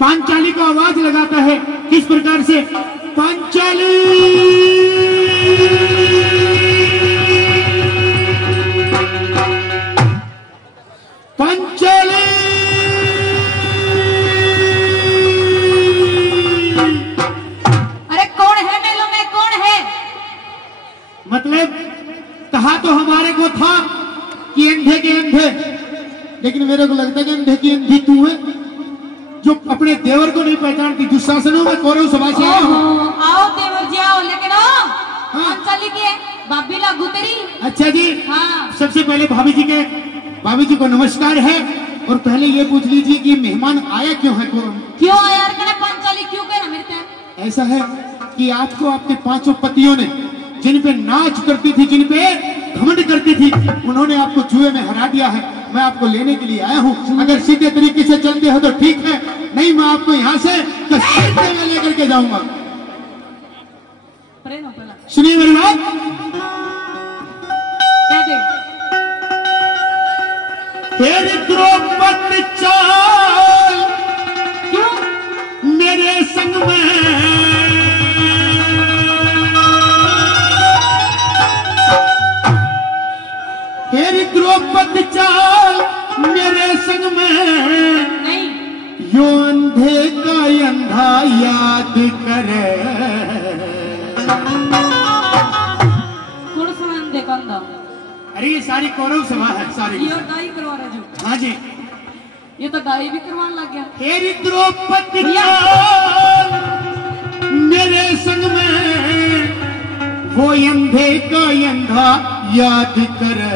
पांचाली को आवाज लगाता है किस प्रकार से, पांचाली पांचाली। अरे कौन है मेलों में, कौन है? मतलब कहा तो हमारे को था कि अंधे के अंधे, लेकिन मेरे को लगता है कि अंधे की अंधी तू है जो अपने देवर को नहीं पहचानती। दुशासनों में कौरव सभा से आया हूं। आओ देवर जी आओ, लेकिन पांचाली की भाभी लागू तेरी। अच्छा जी, हाँ। सबसे पहले भाभी जी को नमस्कार है। और पहले ये पूछ लीजिए कि मेहमान आया क्यों है, क्यों आया यार, कहना पांचाली क्यों कहना मेरे पे? ऐसा है कि आपको आपके 5 पतियों ने जिन पे नाच करती थी, जिन पे घमंड करती थी, उन्होंने आपको जुए में हरा दिया है। मैं आपको लेने के लिए आया हूँ। अगर सीधे तरीके से चलते हो तो ठीक है, नहीं मैं आपको यहाँ से लेकर के जाऊंगा। सुनिए मेरी बात। तेरी द्रौपदी चाल क्यों मेरे संग में, तेरी द्रौपदी चाल मेरे संग में, नहीं यो अंधे का अंधा याद करे। कौन सा अंधे का अंधा? अरे ये सारी कौरव सभा है सारी। ये और दाई करवा रहे जो। हाँ जी, ये तो दाई भी करवाने लग गया। तेरी द्रौपदी चाल मेरे संग में, वो अंधे का अंधा याद करे।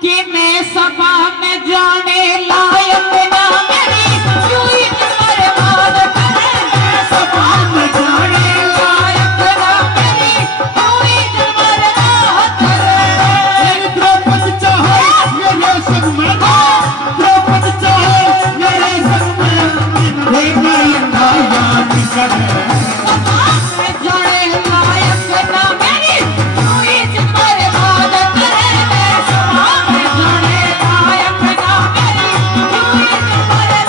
कि मैं सभा में जाने लायक ना मेरी चुई बर्बाद करे। मैं सभा में जाने लायक ना मेरी चुई बर्बाद करे। द्रौपदी चाहे मेरे संग में, द्रौपदी चाहे मेरे संग में, देखा अंधा याद करे। जाने लायक ना मेरी चुई बर्बाद करे। मैं सभा में जाने लायक ना मेरी चुई बर्बाद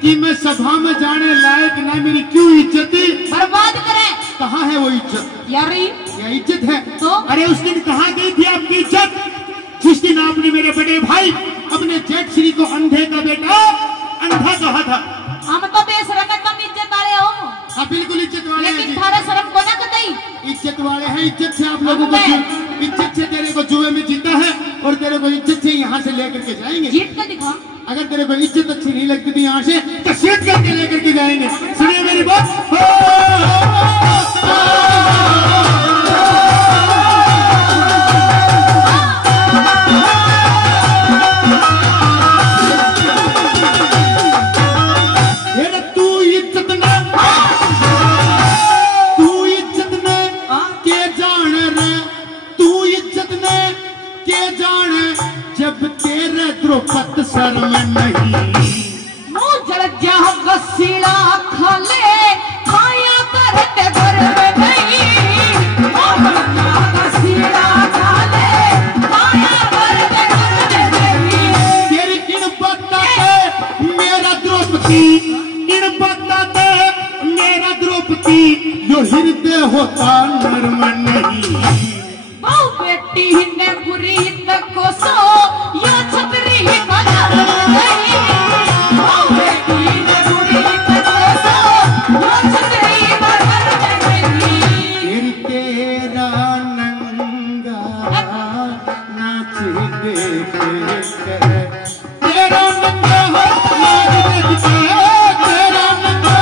कि मैं सभा में जाने लायक ना मेरी क्यों इज्जत बर्बाद करें। कहाँ है वो इज्जत? यार ये इज्जत है तो? अरे उस दिन कहाँ गई थी आपकी इज्जत? जिस दिन आपने मेरे बड़े भाई अपने जेठ श्री को अंधे का बेटा अंधा कहा था। हम तो बेशरम कम इज्जत वाले हो। हाँ बिल्कुल इज्जत वाले लेकिन थारा शर्म को ना कतई। इज्जत वाले हैं। इज्जत से आप लोगों को, इज्जत से तेरे को जुए में जीता है और तेरे को इज्जत से यहाँ से लेकर के जाएंगे। जीत कर दिखा। अगर तेरे को इज्जत अच्छी नहीं लगती थी यहाँ से तो सीट करके लेकर के जाएंगे। सुनिए मेरी बात। द्रौपद शर्म नहीं मुँह जल जा गसीला खाले खाया करते घर में नहीं। मुँह जल जा गसीला खाले खाया करते घर में नहीं। तेरी इन बातों पे मेरा द्रौपदी, इन बातों पे मेरा द्रौपदी यो हृदय होता नर्म नहीं। बहु बेटी ने बुरी को सो यो छतरी ही बदल नहीं। बहु बेटी ने बुरी को सो यो छतरी बदल नहीं। फिर तेरा नंगा नाच देख कर, तेरा नंगा नाच देख कर, तेरा नंगा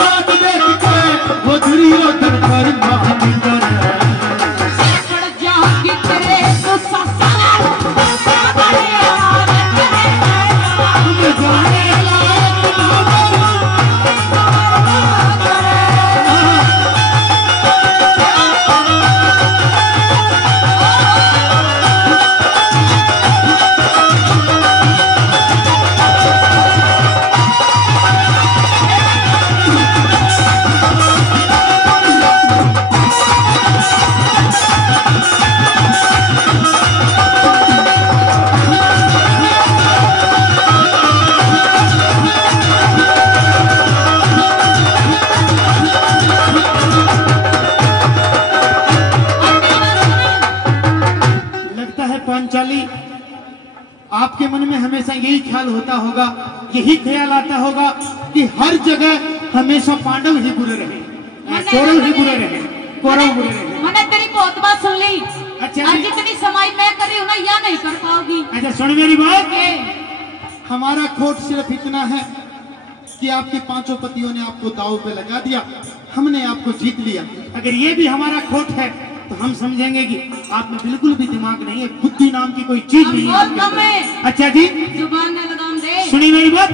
नाच ख्याल होता होगा, यही ख्याल आता होगा कि हर जगह हमेशा पांडव ही बुरे रहे, कौरव ही बुरे रहे, कौरव बुरे रहे। मैंने तेरी बहुत बात सुन ली। अच्छा और जी। जितनी समाई मैं कर रही हूँ ना, या नहीं कर पाओगी। अच्छा सुन मेरी बात, ये हमारा खोट सिर्फ इतना है कि आपके पांचों पतियों ने आपको दाव पे लगा दिया, हमने आपको जीत लिया। अगर ये भी हमारा खोट है तो हम समझेंगे कि आप में बिल्कुल भी दिमाग नहीं है, बुद्धि नाम की कोई चीज नहीं है आपके अंदर। अच्छा जी, जुबान ने लगाम दे। सुनी मेरी बात।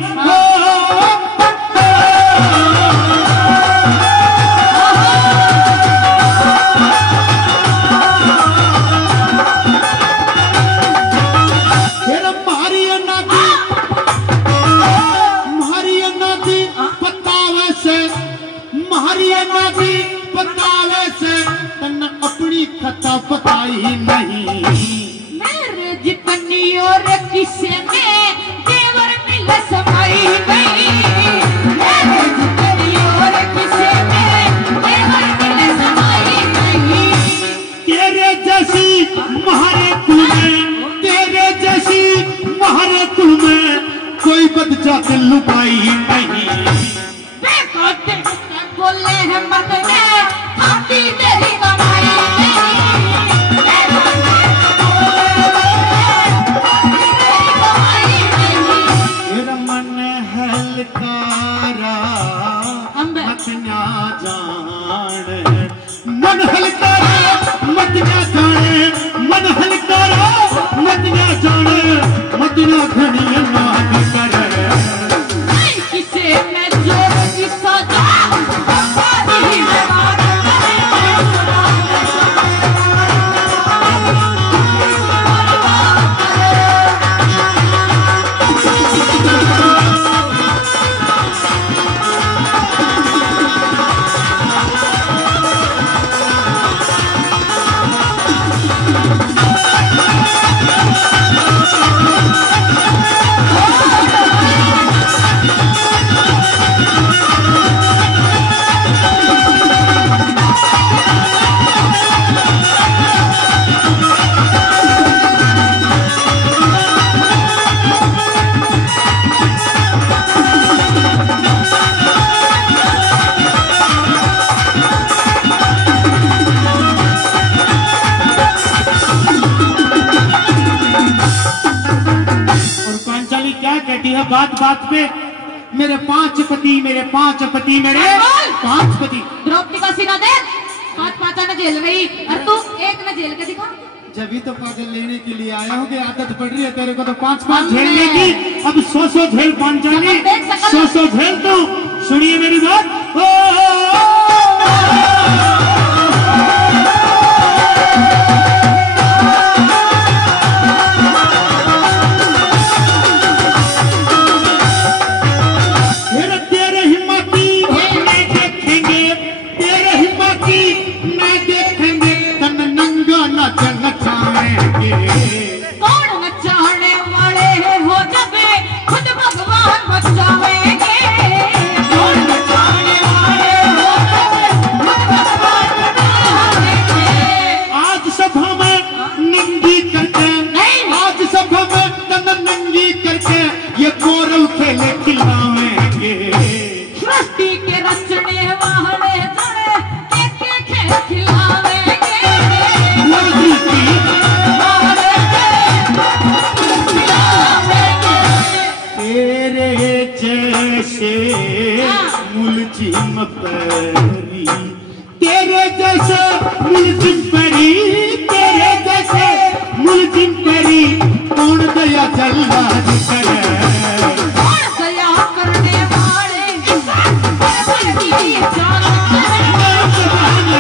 अपनी खता बताई नहीं, मेरे जितनी और किसे में देवर मिल समाई नहीं, मेरे जितनी और किसे में देवर मिल समाई नहीं। तेरे जैसी महारे कुल में, तेरे जैसी महारे कुल में कोई बदजात लुकाई नहीं। देखो बोले हैं मन में खाती मेरी कमाई नहीं, तेरा मन हलकारा मत ना जान, मन हलकारा मत ना जाने, मन हलकारा मत ना जाने, मत ना घड़िया नाद करे। किसे में जो किस्सा जो ही में बात बात बात पे मेरे पांच पति, मेरे पांच पति, मेरे पांच पति। द्रौपदी का सीना देख, पांच पांचा ने झेल रही और तू एक में झेल के दिखा। जब ही तो पागल लेने के लिए आया हो, आदत पड़ रही है तेरे को तो पांच पांच झेलने की, अब 100 झेल पांचाली, 100 झेल। तो सुनिए मेरी बात। कौन नचाने वाले हो जब खुद भगवान बचावेंगे, कौन नचाने वाले हो जब खुद भगवान बचावेंगे। आज सभा में नंगी करके, आज सभा में तन नंगी करके ये कौरव खेले खिलावेंगे। सृष्टि के रचने वाले जड़े एक खेल खिलावेंगे। तेरे जैसे मुलजिम परी, तेरे जैसे मुलजिम परी, तेरे जैसे मुलजिम परी कौन दया जल्लाद करे। कौन दया करने वाले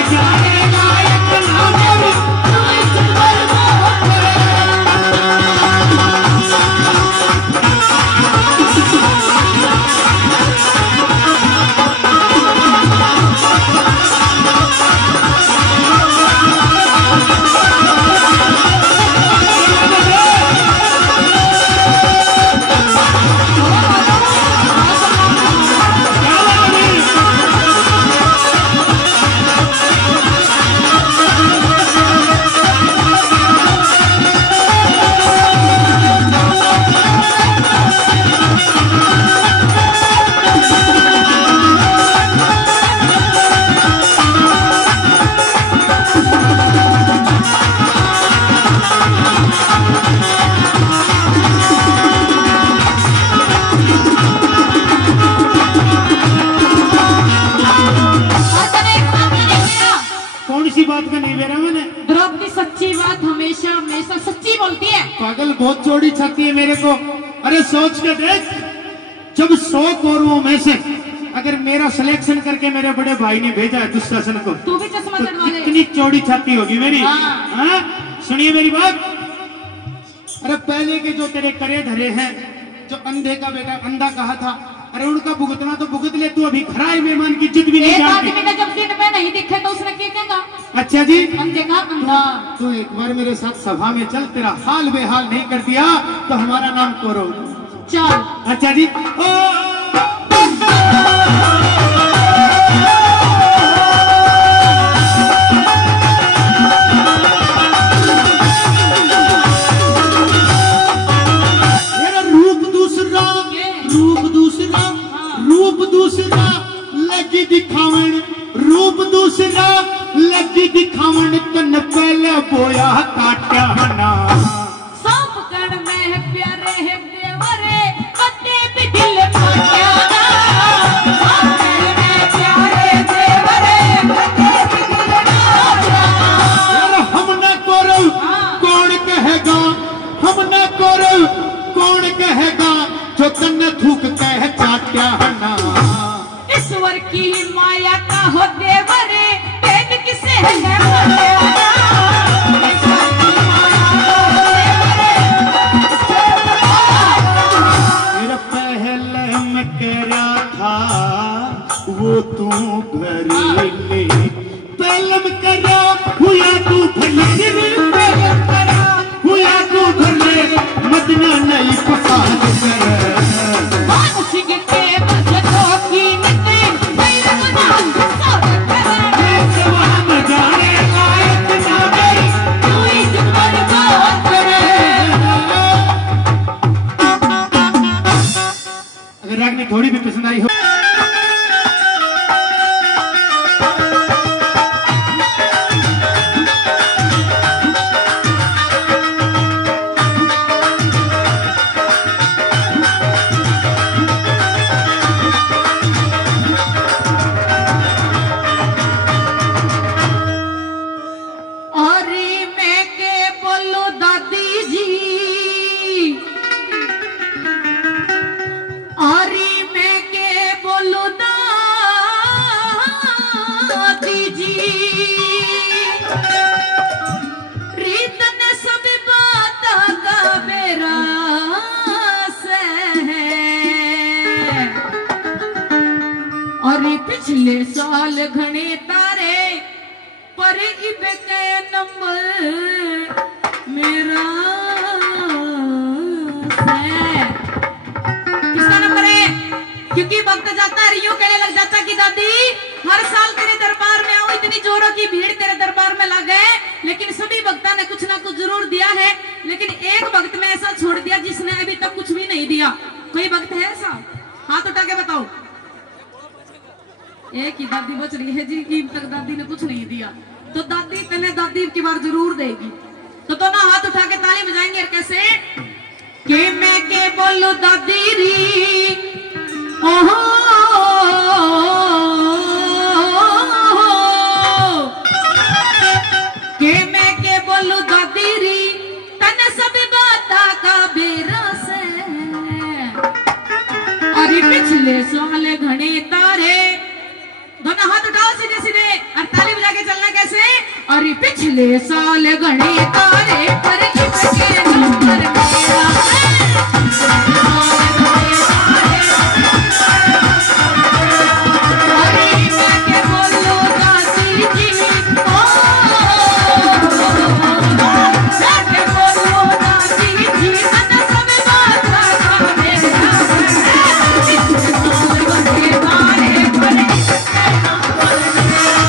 जाने लायक नाम बात का नहीं बेरा मैंने। द्रौपदी सच्ची बात हमेशा हमेशा सच्ची बोलती है। पागल बहुत चौड़ी छाती है मेरे को। अरे सोच के देख, जब 100 कौरवों में से अगर मेरा सिलेक्शन करके मेरे बड़े भाई ने भेजा है दुशासन को, तू भी चश्मा तो चढ़वा ले। कितनी चौड़ी छाती होगी मेरी। हाँ। हाँ? सुनिए मेरी बात। अरे पहले के जो तेरे करे धरे हैं, जो अंधे का बेटा अंधा कहा था, अरे उनका भुगतना तो भुगत ले। तू अभी खरा है, मेहमान की इज्जत भी नहीं एक जानती। आदमी ने जब दिन में नहीं दिखे तो उसने क्या कहेगा? अच्छा जी, अंधे का अंधा। तू एक बार मेरे साथ सभा में चल, तेरा हाल बेहाल नहीं कर दिया तो हमारा नाम करो। चल। अच्छा जी। लगी दिखावन, रूप दूसरा लगी दिखावन, तन पहले बोया काट्या ना। सब कण में प्यारे है देवरे, कटे भी दिल काट्या ना। सब कण में प्यारे देवरे, कटे भी दिल काट्या ना। हम न करो कौन कहेगा, हम न करो कौन कहेगा, जो तन थूक कह चाट्या ना। ईश्वर की माया का हो देवरे, प्रेम किसे है बोलिया ना। ईश्वर की माया का हो देवरे, मेरा पहले मैं कह रहा था वो तू घर ले, पहले मैं कर रहा हुआ तू भले, पहले करा हुआ तू भले, मदना नहीं पसंद कर। मानुषी के बजटों की नीति, मेरा नाम सब करे। जवान जाने लायक ना गई, तू ही जुबान बात करे। अगर रागनी थोड़ी भी पसंद आई हो, अरे मैं के बोलूं दादी जी, अरे मैं के बोलूं दादी जी, रीतन सब बात का मेरा से है। अरे पिछले साल घने तारे, पर इब के नंबर मेरा है। किसका नंबर है? क्योंकि वक्त जाता है, यूं कहने लग जाता कि दादी हर साल तेरे दरबार में आओ, इतनी जोरों की भीड़ तेरे दरबार में लग गए, लेकिन सभी भक्ता ने कुछ ना कुछ जरूर दिया है, लेकिन एक भक्त में ऐसा छोड़ दिया जिसने अभी तक कुछ भी नहीं दिया। कोई भक्त है ऐसा? हाथ उठा के बताओ। एक ही दादी बच रही है जिनकी तक दादी ने कुछ नहीं दिया, तो दादी तने दादी की बार जरूर देगी। तो ना हाथ उठा के ताली बजाएंगे। और कैसे? के मैं के बोलू दादी री, ओहो के मैं के बोलू दादी री, तन सब बाता का बेरा से। अरे पिछले साल घने तारे, दोनों हाथ उठाओ सीधे सीधे और ताली बजा के चलना। कैसे? अरे पिछले साल घने तारे, पर इबके नंबर मेरा है। अरे मैं के बोलूं दादी जी, ओ मैं के बोलूं दादी जी, मन सब बात का मेरा है। पिछले साल घने तारे, पर इबके नंबर मेरा है।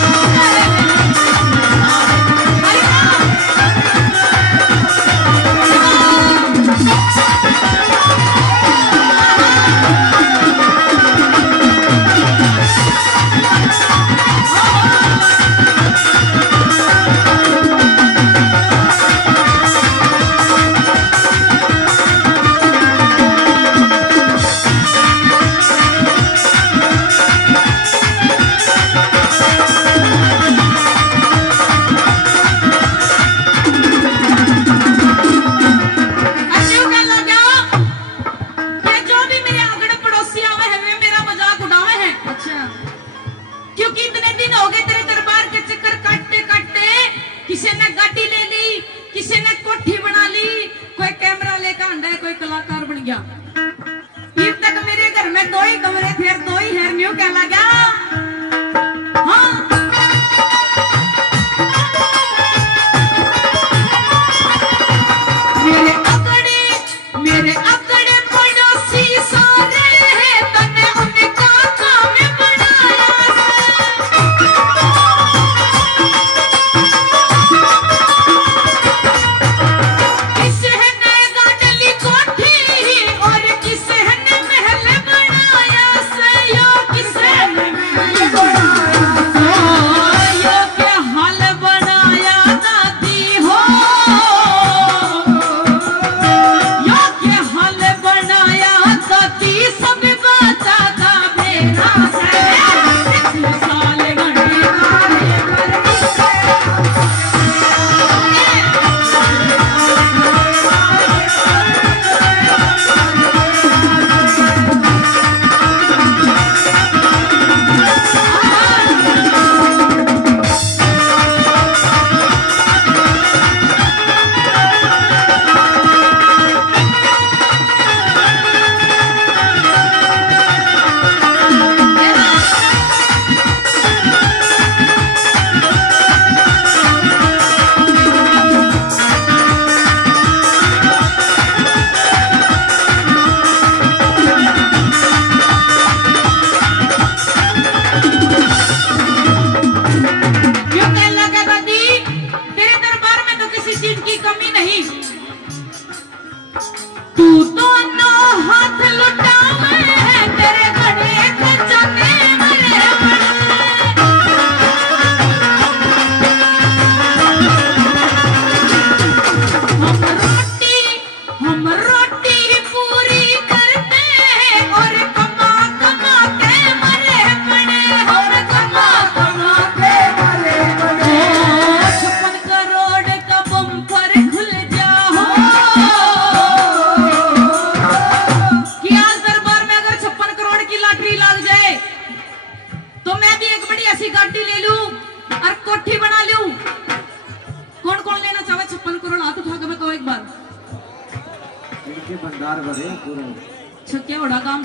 में दो ही कमरे थे, दो ही हेरनियों क्या लगा। हाँ मेरे अकड़े पड़ोसी सारे हैं, तने उनका काम बनाया किसे ने गाडली कोठी और किसे ने महल बनाया से, यो किसे ने महल बनाया यो क्या हाल बनाया दादी हो, सब बता का मेरा है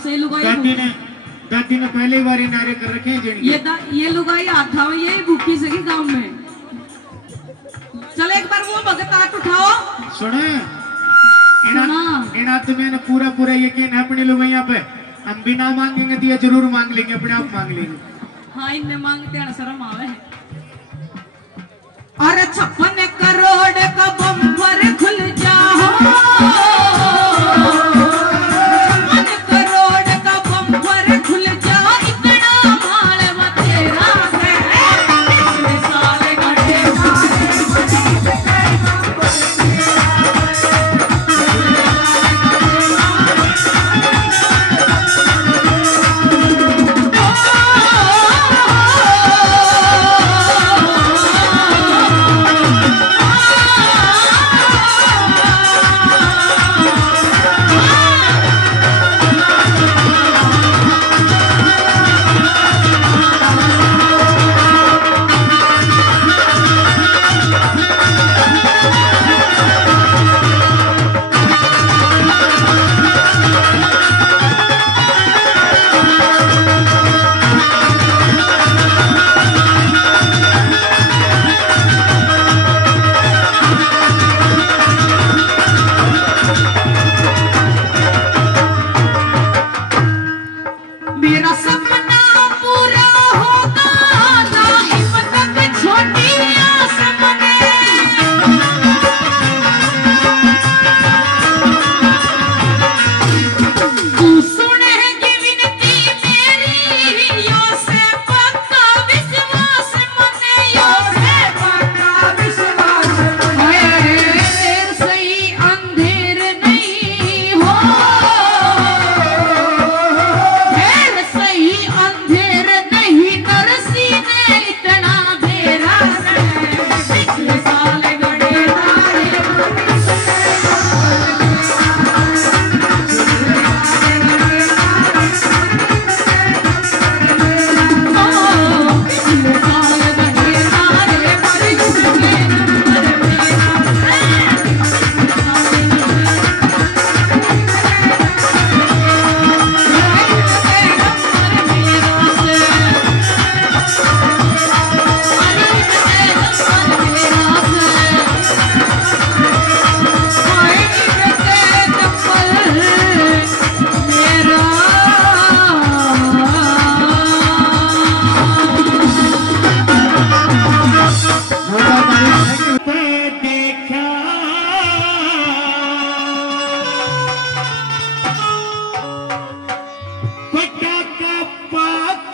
साल घड़ी दादी ने पहले बार नारे कर रखे हैं। ये लुगाई हाथ था यही भूखी सगी गांव में। चलो एक बार वो भगत हाथ उठाओ। सुने इना तुम्हें पूरा पूरा यकीन है अपने लुगाइया पे, हम बिना मांगेंगे तो ये जरूर मांग लेंगे, अपने आप मांग लेंगे। हाँ इनने मांगते हैं शर्म आवे। अरे 56 करोड़ का बम्पर खुल जाओ,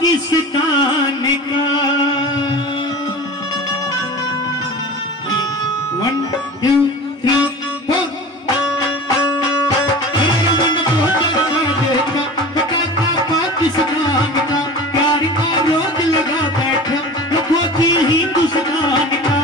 पाकिस्तान का। 1 2 3 4 पाकिस्तान का प्यार का रोग लगा बैठा वो फौजी हिंदुस्तान का।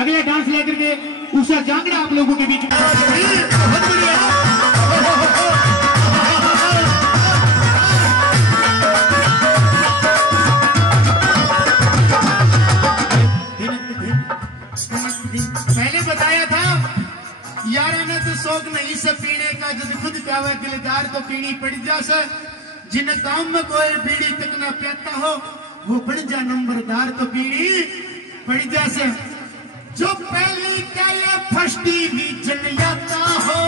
अगला डांस लेकर के उषा जांगड़ा आप लोगों के बीच में। बहुत बढ़िया। पहले बताया था यार ने तो शौक नहीं से पीने का, जब खुद प्यावा दिलदार तो पीनी पड़ जा से। जिन काम में कोई बीड़ी तक ना पियाता हो वो बन जा नंबरदार तो पीनी पड़ जा से। जो पहली का ये फर्स्टी भी जन जाता हो,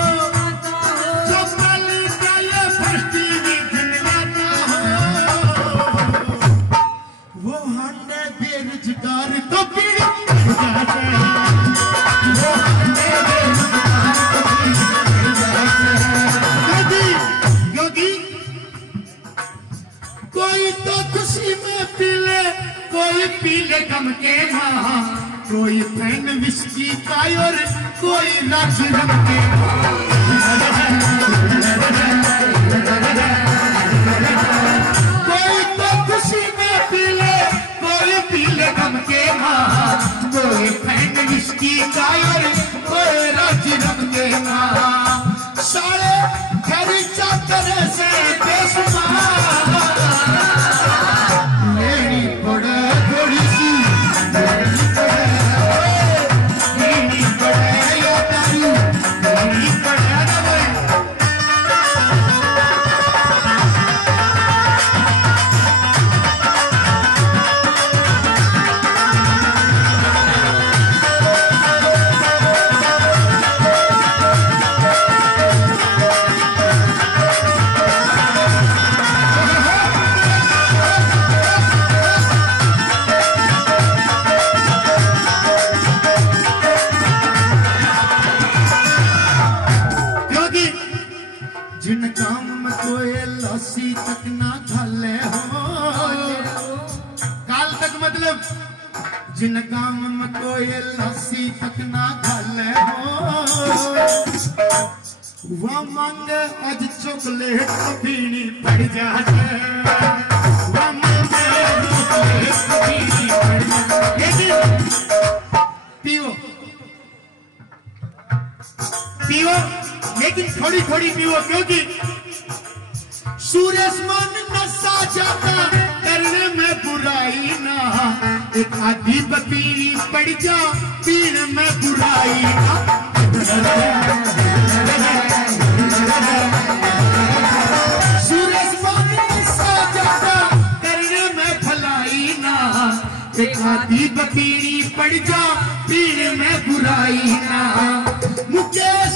जो पहली का ये फर्स्टी भी जन जाता हो, वो हंडे बेरोजगार तो पीड़ी जाता है। वो हंडे बेरोजगार तो पीड़ी जाता है। क्योंकि कोई तो खुशी में पी ले, कोई पी ले गम के मां, कोई फैन विस्की का और कोई रस रम के। कोई तो खुशी में पी ले, कोई पी ले गम के मां, कोई फैन विस्की का और कोई रस रम के मां। सारे घर चादर से बेशुमार लेनी पड़े थोड़ी सी, जिन काम में कोई लस्सी तक ना खाले हो, काल तक मतलब जिन काम में कोई लस्सी तक ना खाले हो, वह मांगे आज चॉकलेट पीनी पड़ जाए। वह मांगे चॉकलेट पीनी पड़ जाए। पियो पियो लेकिन थोड़ी थोड़ी पियो, क्योंकि सूरज मन नशा जाता करने में बुराई ना। एक आधी पीनी पड़ जा पीने में बुराई ना। सूरज मन नशा जाता करने में भलाई ना। एक आधी पीनी पड़ जा पीने में बुराई ना। मुकेश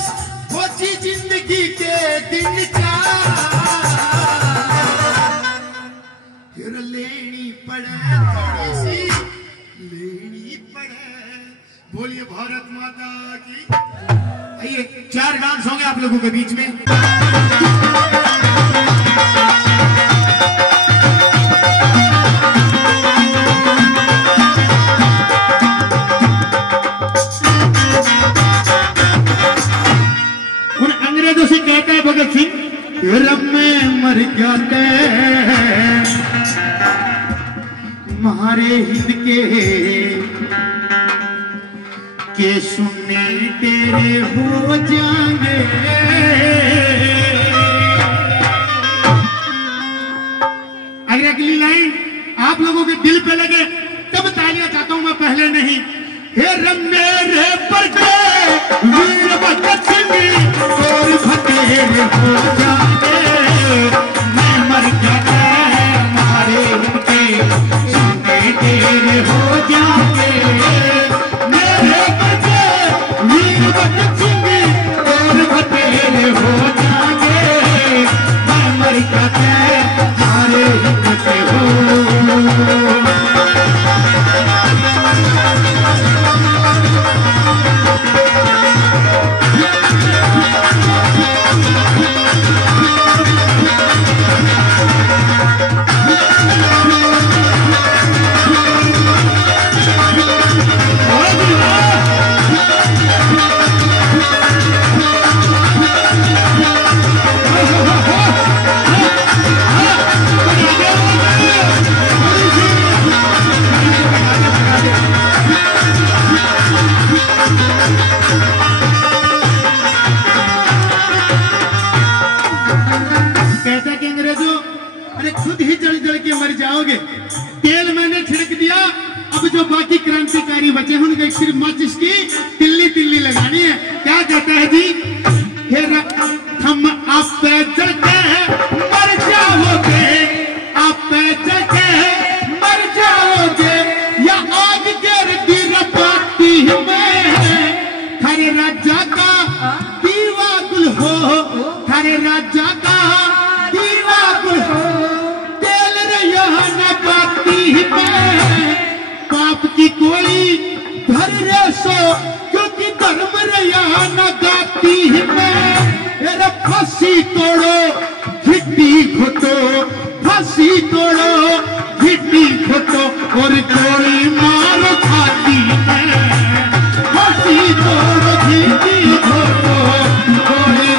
फौजी जिंदगी के दिन का फिर लेनी पड़े थोड़ी सी, लेनी पड़े। बोलिए भारत माता की। आइए 4 डांस होंगे आप लोगों के बीच में। रब में मर जाते मारे हिंद के सुनने तेरे हो जाएंगे। अगर अगली लाइन आप लोगों के दिल पे लगे तब तालियां चाहता हूं मैं, पहले नहीं। हे रब मेरे पर वीर भगत सिंह और फतेह हो जाते मैं मर जाते मारे उनके सुनने तेरे हो जाते। मेरे पर वीर भगत सिंह और फतेह हो जाते मैं मर जाते मारे उनके हो। खुद ही जल जल के मर जाओगे। तेल मैंने छिड़क दिया, अब जो बाकी क्रांतिकारी बचे हैं उनके सिर्फ माचिस की तिल्ली तिल्ली लगानी है। क्या कहता है जी? हम आप पे जल के मर जाओगे, आप पे जल के मर जाओगे या आग गिरती रपाती में थारे राजा का दीवा गुल हो, थारे राजा का दीवा गुल हो। पाप की कोई भर सो क्योंकि धर्म रया न गाती मैं। फांसी तोड़ो घिट्टी घोटो, फांसी तोड़ो घिट्टी घोटो और गोली मारो खाती है। फांसी तोड़ो घिट्टी घोटो गोली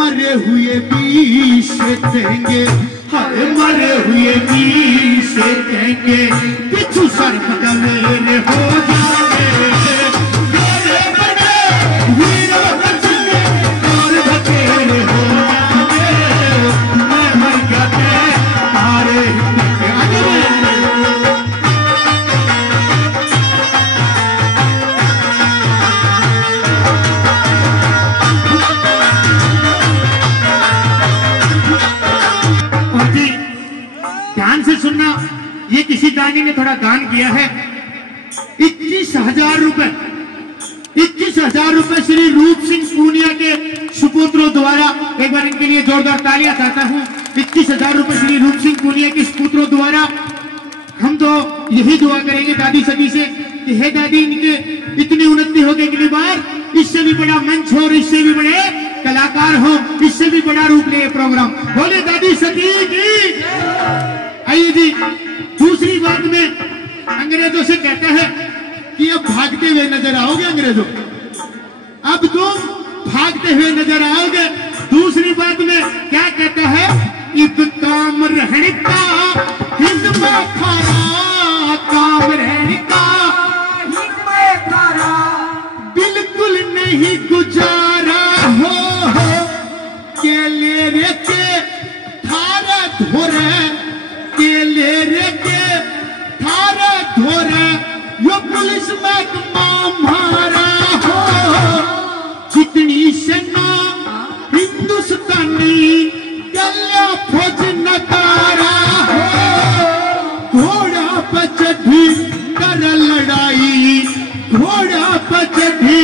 मरे हुए भी से देंगे, हरे मरे हुए भी से देंगे पिछू सर मेरे हो जाए। मेरे बड़े वीर भगत सिंह और बतेरे हो जाए मैं मर जाते तारे सुनना। ये किसी दानी ने थोड़ा दान किया है 21,000 रुपए, 21,000 रुपए श्री रूप सिंह पूनिया के सुपुत्रों द्वारा। एक बार इनके लिए जोरदार तालियां चाहता हूं। 21,000 रुपए श्री रूप सिंह पूनिया के सुपुत्रों द्वारा। हम तो यही दुआ करेंगे दादी सदी से कि हे दादी इनके इतनी उन्नति हो गई अगली बार इससे भी बड़ा मंच हो और इससे भी बड़े कलाकार हो, इससे भी बड़ा रूप ले प्रोग्राम। बोले दादी सदी की। आइए जी, दूसरी बात में अंग्रेजों से कहता है कि अब भागते हुए नजर आओगे अंग्रेजों, अब तुम भागते हुए नजर आओगे। दूसरी बात में क्या कहता है? इब काम रहने का हिम्मत खारा, काम रहने का हिम्मत खारा बिल्कुल नहीं गुजारा हो के ले रे के थारा धोरे ले रे के थारा धोरे यो पुलिस महकमा मारा हो। जितनी सेना हिंदुस्तानी गल्या फौज नकारा हो। घोड़ा पर चढ़ी कर लड़ाई, घोड़ा पर चढ़ी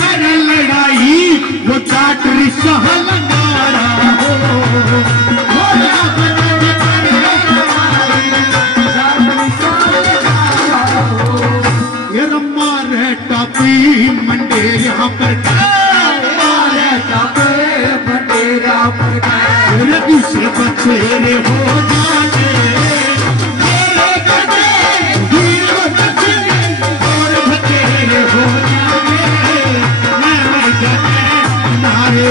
कर लड़ाई वो चाटरी सहल मारा हो। घोड़ा पर मंडे यहाँ पर से बचेरे हो जाते और बचेरे हो जाते मैं मर जाते नारे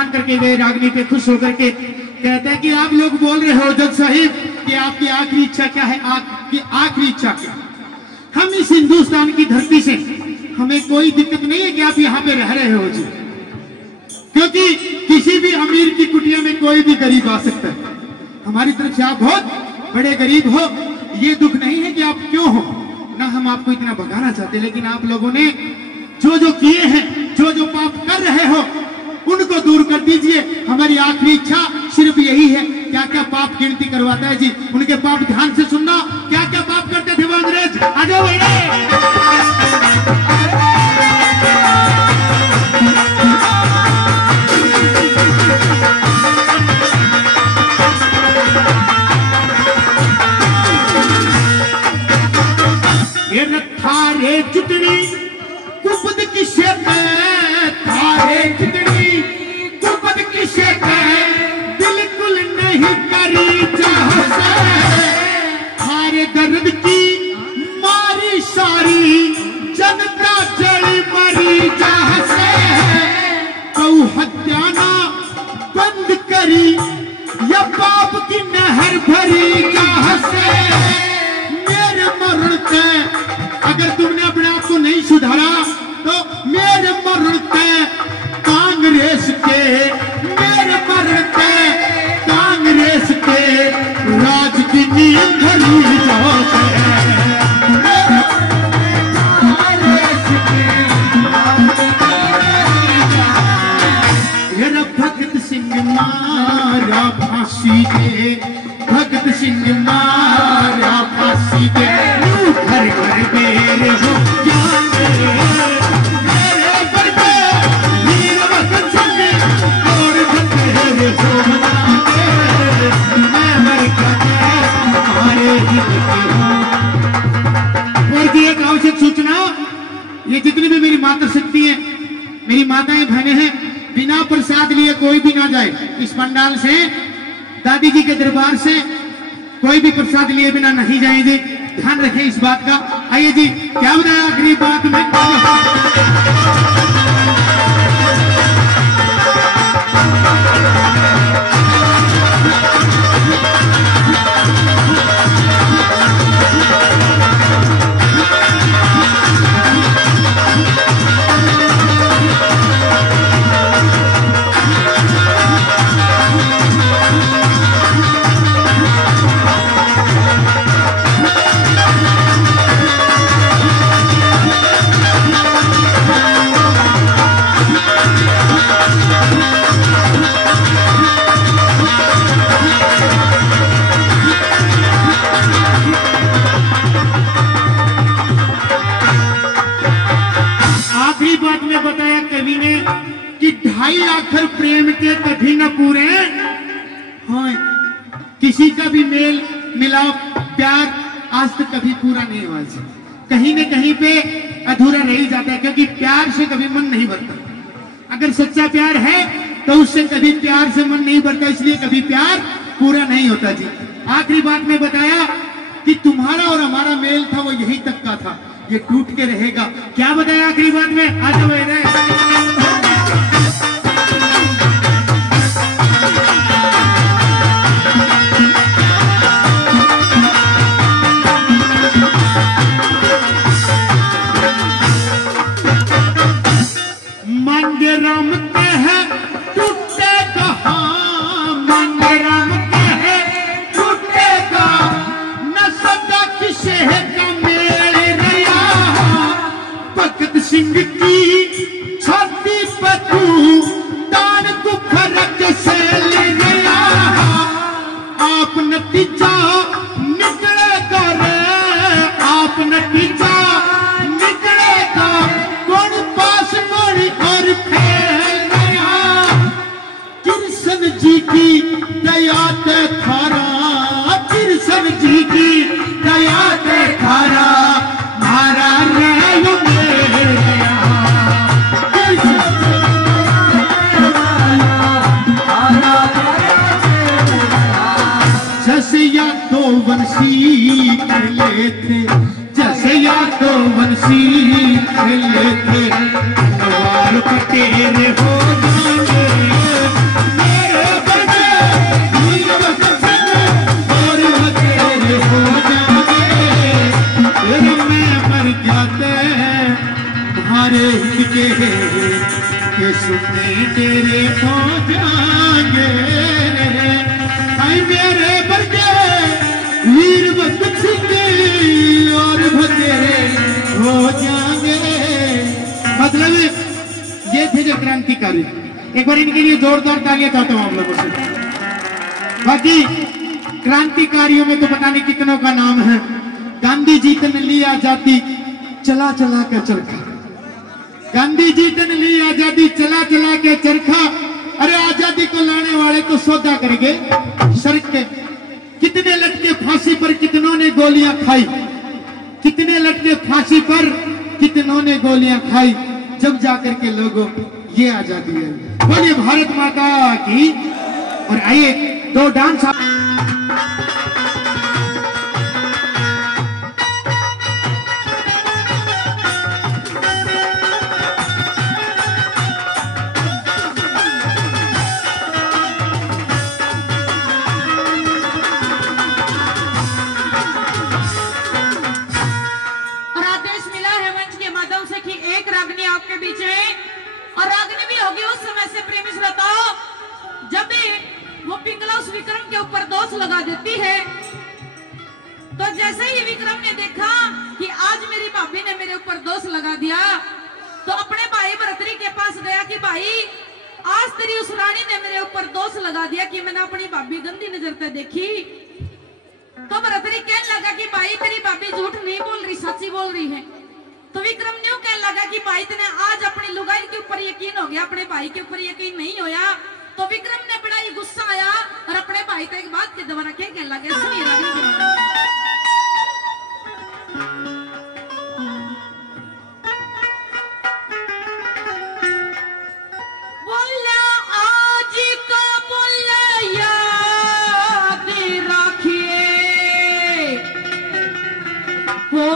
सम्मान करके गए रागनी पे, खुश होकर के कहते हैं कि आप लोग बोल रहे हो जज साहिब कि आपकी आखिरी इच्छा क्या है, आपकी आखिरी इच्छा क्या? हम इस हिंदुस्तान की धरती से, हमें कोई दिक्कत नहीं है कि आप यहाँ पे रह रहे हो जी, क्योंकि किसी भी अमीर की कुटिया में कोई भी गरीब आ सकता है। हमारी तरफ से आप बहुत बड़े गरीब हो, ये दुख नहीं है कि आप क्यों हो, ना हम आपको इतना भगाना चाहते, लेकिन आप लोगों ने जो जो किए हैं, जो जो पाप कर रहे हो, उनको दूर कर दीजिए। हमारी आखिरी इच्छा सिर्फ यही है। क्या क्या पाप गिनती करवाता है जी, उनके पाप ध्यान से सुनना। क्या क्या पाप करते थे वो अंग्रेज? आ जाओ थारे चितड़ी कुपद किसे थारे चितड़ी कुपद किसे बिल्कुल नहीं करी चाहते, थारे दर्द की मारी सारी जनता जड़ी मरी चाहते, कौ हत्याना बंद करी या पाप की नहर भरी चाहते, मेरे मरण के अगर तुमने अपने आप को नहीं सुधारा तो मेरे मरण पे कांग्रेस के, मेरे मरण पे कांग्रेस के राज की नींव ढली जाते हैं। भगत सिंह मारा फांसी दे, भगत सिंह मारा फांसी दे, घर घर मेरे हो मेरे घर पे वीर भगत सिंह और बतेरे हो मैं मर गया हमारे ही और भी एक आवश्यक सूचना, ये जितनी भी मेरी माता शक्ति है, मेरी माताएं बहनें हैं, बिना प्रसाद लिए कोई भी ना जाए इस पंडाल से, दादी जी के दरबार से कोई भी प्रसाद लिए बिना नहीं जाएंगे, ध्यान रखें इस बात का। आइए जी, क्या बताया आखिरी बात में? बताया कवि ने कि 2.5 अक्षर प्रेम के कभी न पूरे, हाँ किसी का भी मेल मिलाप प्यार आज तक कभी पूरा नहीं हुआ, कहीं न कहीं पे अधूरा रह जाता है, क्योंकि प्यार से कभी मन नहीं भरता। अगर सच्चा प्यार है तो उससे कभी प्यार से मन नहीं भरता, इसलिए कभी प्यार पूरा नहीं होता जी। आखिरी बात में बताया कि तुम्हारा और हमारा मेल था वो यही तक का था, ये टूट के रहेगा। क्या बताया आखिरी बात में? आ जाओ मंदिरम के है टूटेगा, मंदिरम के है टूटेगा, न सदा किसे का मेल रहा, भगत सिंह की छाती पर तू तान को फर्क से ले गया, आप नतीजा निकलेगा रे, आप नतीजा निकलेगा, कौन पास कौन और फैल गया, कृष्ण जी की दया ते थारा, कृष्ण जी की दया ते थारा, मारा रहो मेरा, जैसे या दो वंशी खेले थे, जैसे या दो वंशी खेले थे, पटेर हो जाए जाते तुम्हारे हित के सुपने तेरे हो जाएंगे। आई मेरे बरके वीर भगत सिंह और भतेरे हो जाएंगे। मतलब ये थे जो क्रांतिकारी। एक बार इनके लिए जोरदार तालियां चाहता हूं आप लोगों से। बाकी क्रांतिकारियों में तो पता नहीं कितनों का नाम है। गांधी जी ने ली आजादी चला चला के चरखा। गांधी जी ने ली आजादी चला चला के चरखा। अरे आजादी को लाने वाले तो सौदा करके सड़क के। कितने लटके फांसी पर कितनों ने गोलियां खाई। कितने लटके फांसी पर कितनों ने गोलियां खाई। जब जाकर के लोगों ये आजादी है। बोलिए भारत माता की। और आइए दो डांस विक्रम के ऊपर दोष लगा देती है। तो जैसे ही विक्रम ने देखा कि आज मेरी भाभी ने मेरे ऊपर दोष लगा दिया, तो अपने भाई भरतरी के पास गया कि भाई आज तेरी उस रानी ने मेरे ऊपर दोष लगा दिया कि मैंने अपनी भाभी गंदी नजर से देखी। तो भरतरी कहने लगा कि भाई तेरी भाभी झूठ नहीं बोल रही, सच्ची बोल रही है। तो विक्रम न्यू कहने लगा कि भाई तेने आज अपनी लुगाई के ऊपर यकीन हो गया, अपने भाई के ऊपर यकीन नहीं होया। तो विक्रम ने बड़ा ही गुस्सा आया और अपने भाई को एक बात के दोबारा क्या कहने लगे, सुनिए बोला आज का बोला याद रखिए वो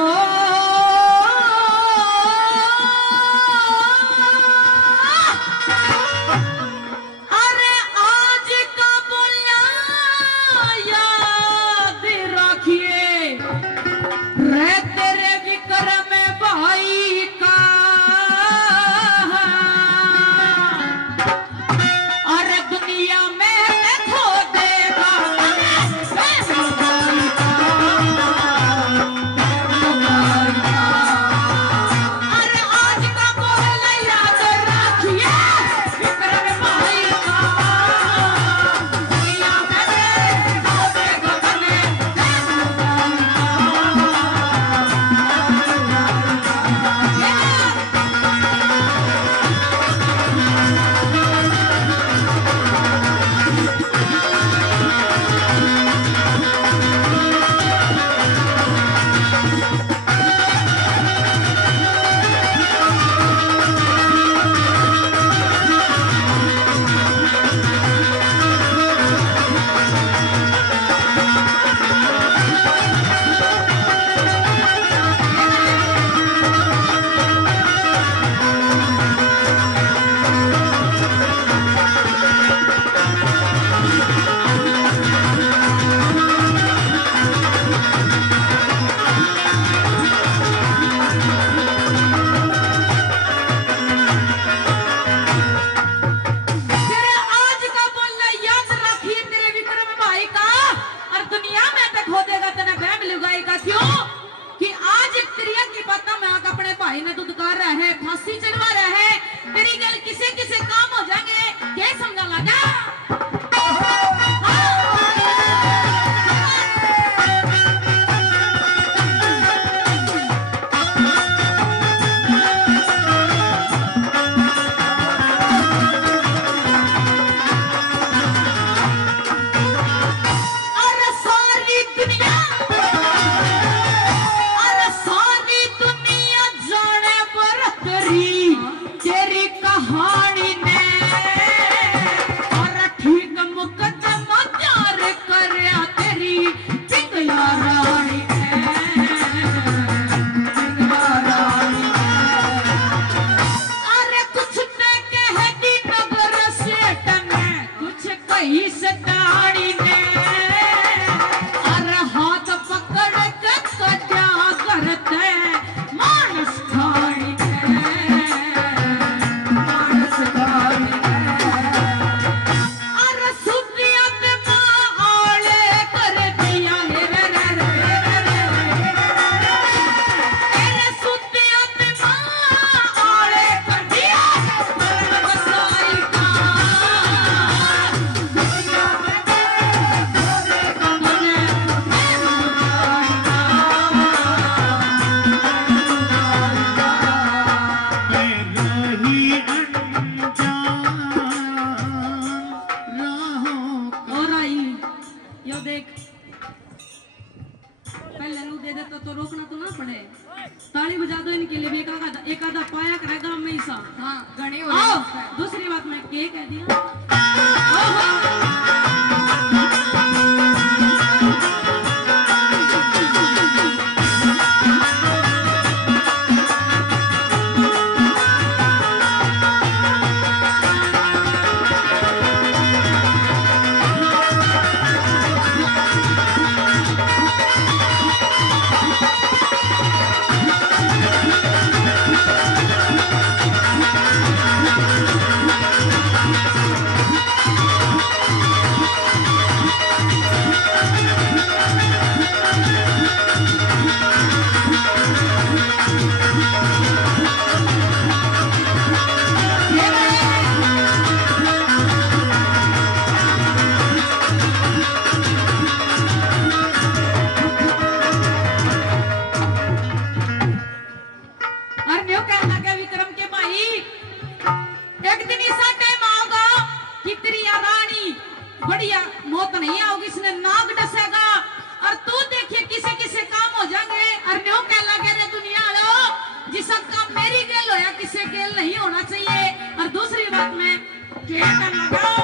एक आधा पाया करेगा मैं सा। हाँ घनी हो आओ रही है। दूसरी बात मैं के कह दिया। बढ़िया मौत नहीं आओगी, इसने नाग डसेगा और तू देखिए किसे किसे काम हो जाएंगे। और न्यो कहला कह रहे दुनिया लो जिसका काम मेरी गेल होया किसे गेल नहीं होना चाहिए। और दूसरी बात में क्या करना